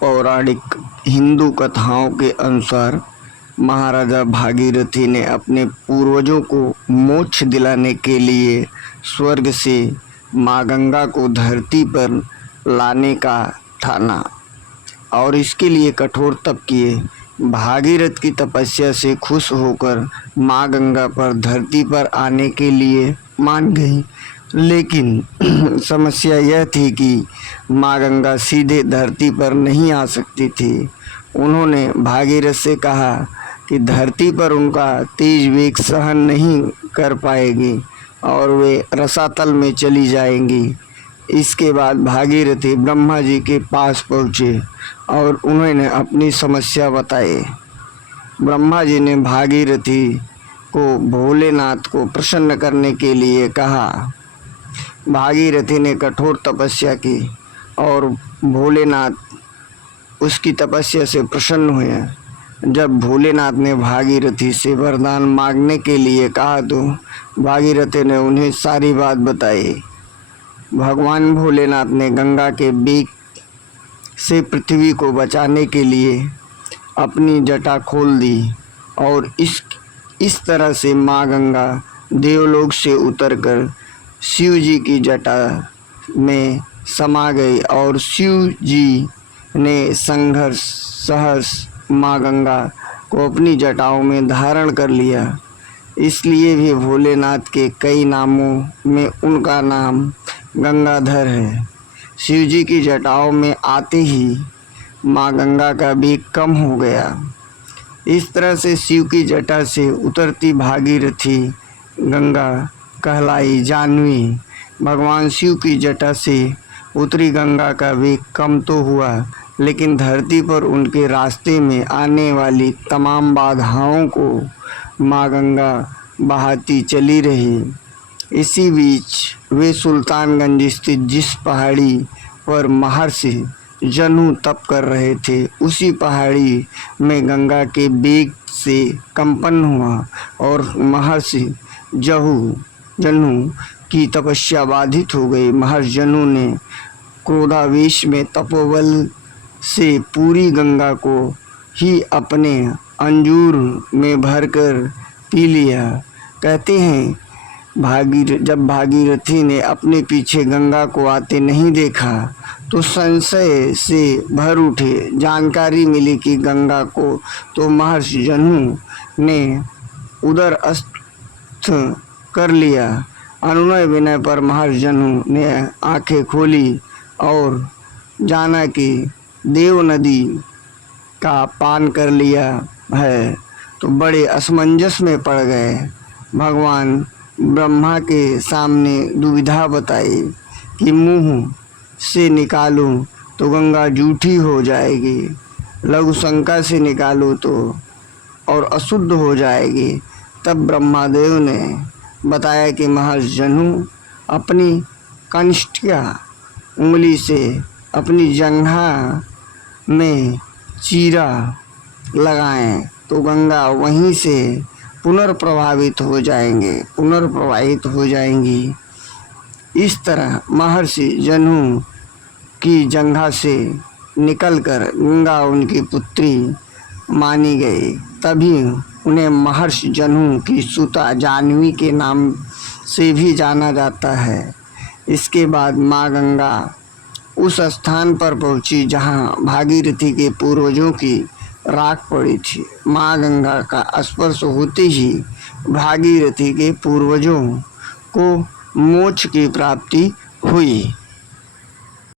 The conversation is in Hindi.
पौराणिक हिंदू कथाओं के अनुसार महाराजा भागीरथी ने अपने पूर्वजों को मोक्ष दिलाने के लिए स्वर्ग से माँ गंगा को धरती पर लाने का ठाना और इसके लिए कठोर तप किए। भागीरथ की तपस्या से खुश होकर माँ गंगा पर धरती पर आने के लिए मान गई, लेकिन समस्या यह थी कि माँ गंगा सीधे धरती पर नहीं आ सकती थी। उन्होंने भागीरथ से कहा कि धरती पर उनका तेज वेग सहन नहीं कर पाएगी और वे रसातल में चली जाएंगी। इसके बाद भागीरथी ब्रह्मा जी के पास पहुँचे और उन्होंने अपनी समस्या बताई। ब्रह्मा जी ने भागीरथी को भोलेनाथ को प्रसन्न करने के लिए कहा। भागीरथी ने कठोर तपस्या की और भोलेनाथ उसकी तपस्या से प्रसन्न हुए। जब भोलेनाथ ने भागीरथी से वरदान मांगने के लिए कहा तो भागीरथी ने उन्हें सारी बात बताई। भगवान भोलेनाथ ने गंगा के वेग से पृथ्वी को बचाने के लिए अपनी जटा खोल दी और इस तरह से माँ गंगा देवलोक से उतरकर शिव जी की जटा में समा गई और शिव जी ने सहर्ष माँ गंगा को अपनी जटाओं में धारण कर लिया। इसलिए भी भोलेनाथ के कई नामों में उनका नाम गंगाधर है। शिव जी की जटाओं में आते ही माँ गंगा का वेग कम हो गया। इस तरह से शिव की जटा से उतरती भागीरथी गंगा कहलाई जाह्नवी। भगवान शिव की जटा से उतरी गंगा का वेग कम तो हुआ, लेकिन धरती पर उनके रास्ते में आने वाली तमाम बाधाओं को माँ गंगा बहाती चली रही। इसी बीच वे सुल्तानगंज स्थित जिस पहाड़ी पर महर्षि जनु तप कर रहे थे, उसी पहाड़ी में गंगा के वेग से कंपन हुआ और महर्षि जनु की तपस्या बाधित हो गई। महर्षि जनु ने क्रोधावेश में तपोबल से पूरी गंगा को ही अपने अंजूर में भरकर पी लिया। कहते हैं जब भागीरथी ने अपने पीछे गंगा को आते नहीं देखा तो संशय से भर उठे। जानकारी मिली कि गंगा को तो महर्षि जनु ने उदरस्थ कर लिया। अनुनय विनय पर महर्षि जनु ने आंखें खोली और जाना कि देव नदी का पान कर लिया है, तो बड़े असमंजस में पड़ गए। भगवान ब्रह्मा के सामने दुविधा बताई कि मुंह से निकालूं तो गंगा जूठी हो जाएगी, लघु शंका से निकालूं तो और अशुद्ध हो जाएगी। तब ब्रह्मादेव ने बताया कि महर्षि जनु अपनी कनिष्ठिका उंगली से अपनी जंघा में चीरा लगाएं तो गंगा वहीं से पुनर्प्रवाहित हो जाएंगी। इस तरह महर्षि जनु की जंघा से निकलकर गंगा उनकी पुत्री मानी गई। तभी उन्हें महर्षि जनु की सुता जाह्नवी के नाम से भी जाना जाता है। इसके बाद माँ गंगा उस स्थान पर पहुँची जहाँ भागीरथी के पूर्वजों की राख पड़ी थी। माँ गंगा का स्पर्श होते ही भागीरथी के पूर्वजों को मोक्ष की प्राप्ति हुई।